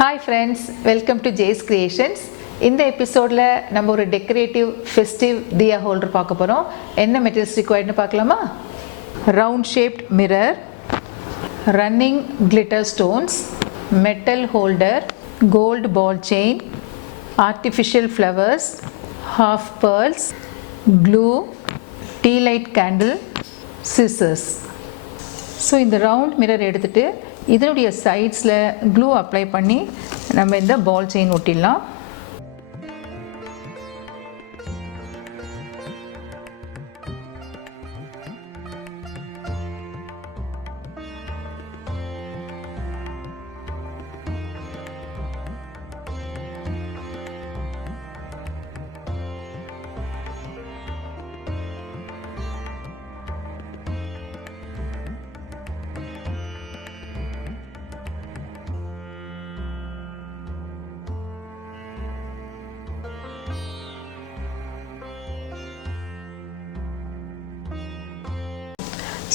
Hi friends, welcome to Jay's Creations. இந்த எபிசோடில் நம்ம ஒரு டெக்கரேட்டிவ் ஃபெஸ்டிவ் தியா ஹோல்டர் பார்க்க போகிறோம். என்ன மெட்டீரியல்ஸ் ரிக்வயர்ட்னு பார்க்கலாமா? Round shaped mirror, running glitter stones, metal holder, gold ball chain, artificial flowers, half pearls, glue, tea light candle, scissors. So இந்த ரவுண்ட் மிரர் எடுத்துகிட்டு இதனுடைய சைட்ஸில் க்ளூ அப்ளை பண்ணி நம்ம இந்த பால் செயின் ஒட்டிடலாம்.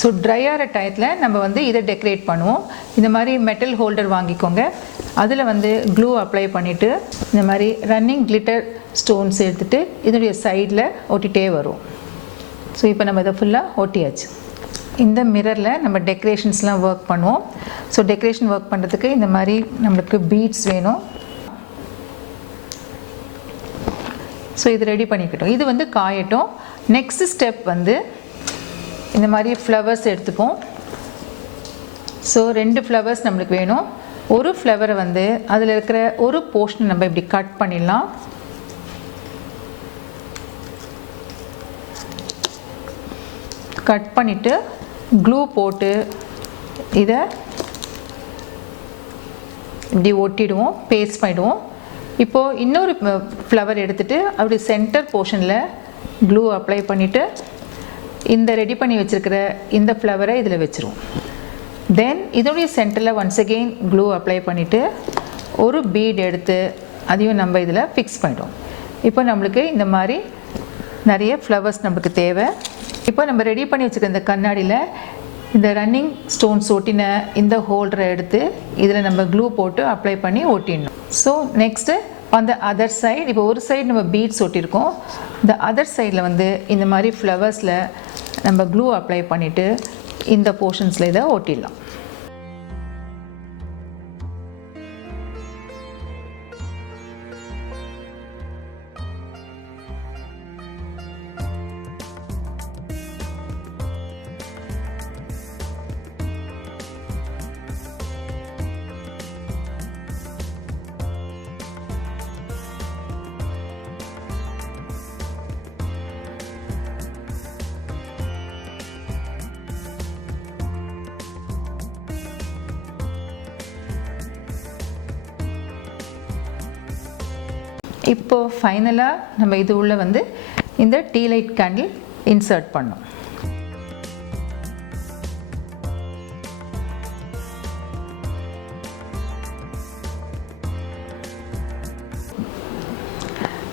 ஸோ ட்ரை ஆகிற டயத்தில் நம்ம இதை டெக்கரேட் பண்ணுவோம். இந்த மாதிரி மெட்டல் ஹோல்டர் வாங்கிக்கோங்க. அதில் க்ளூ அப்ளை பண்ணிவிட்டு இந்த மாதிரி ரன்னிங் கிளிட்டர் ஸ்டோன்ஸ் எடுத்துகிட்டு இதனுடைய சைடில் ஒட்டிகிட்டே வரும். ஸோ இப்போ நம்ம இதை ஃபுல்லாக ஒட்டியாச்சு. இந்த மிரரில் நம்ம டெக்கரேஷன்ஸ்லாம் ஒர்க் பண்ணுவோம். ஸோ டெக்கரேஷன் ஒர்க் பண்ணுறதுக்கு இந்த மாதிரி நம்மளுக்கு பீட்ஸ் வேணும். ஸோ இது ரெடி பண்ணிக்கிட்டோம். இது காயட்டும். நெக்ஸ்ட் ஸ்டெப் இந்த மாதிரி ஃப்ளவர்ஸ் எடுத்துப்போம். ஸோ 2 ஃப்ளவர்ஸ் நம்மளுக்கு வேணும். ஒரு ஃப்ளவரை அதில் இருக்கிற ஒரு போர்ஷன் நம்ம இப்படி கட் பண்ணிடலாம். கட் பண்ணிவிட்டு க்ளூ போட்டு இதை இப்படி ஒட்டிடுவோம், பேஸ்ட் பண்ணிவிடுவோம். இப்போது இன்னொரு ஃப்ளவர் எடுத்துகிட்டு அப்படி சென்டர் போர்ஷனில் க்ளூ அப்ளை பண்ணிவிட்டு இந்த ரெடி பண்ணி வச்சுருக்கிற இந்த ஃப்ளவரை இதில் வச்சுருவோம். தென் இதனுடைய சென்டரில் ஒன்ஸ் அகெயின் க்ளூ அப்ளை பண்ணிவிட்டு ஒரு பீட் எடுத்து அதையும் நம்ம இதில் ஃபிக்ஸ் பண்ணிவிடுவோம். இப்போ நம்மளுக்கு இந்த மாதிரி நிறைய ஃப்ளவர்ஸ் நம்மளுக்கு தேவை. இப்போ நம்ம ரெடி பண்ணி வச்சுருக்க இந்த கண்ணாடியில் இந்த ரன்னிங் ஸ்டோன்ஸ் ஒட்டின இந்த ஹோல்டரை எடுத்து இதில் நம்ம க்ளூ போட்டு அப்ளை பண்ணி ஒட்டிடணும். ஸோ நெக்ஸ்ட்டு அந்த அதர் சைடு, இப்போ ஒரு சைடு நம்ம பீட்ஸ் ஒட்டியிருக்கோம். இந்த அதர் சைடில் இந்த மாதிரி ஃப்ளவர்ஸில் நம்ம க்ளூ அப்ளை பண்ணிவிட்டு இந்த போர்ஷன்ஸில் இதை ஒட்டிடலாம். இப்போ ஃபைனலாக நம்ம இது உள்ள இந்த டீ லைட் கேண்டில் இன்சர்ட் பண்ணோம்.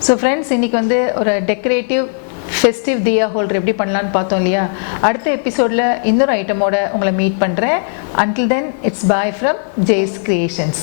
ஸோ ஃப்ரெண்ட்ஸ், இன்றைக்கி ஒரு டெக்கரேட்டிவ் ஃபெஸ்டிவ் தியா ஹோல்டர் எப்படி பண்ணலான்னு பார்த்தோம் இல்லையா? அடுத்த எபிசோடில் இன்னொரு ஐட்டமோட உங்களை மீட் பண்ணுறேன். Until then, it's bye from Jay's Creations.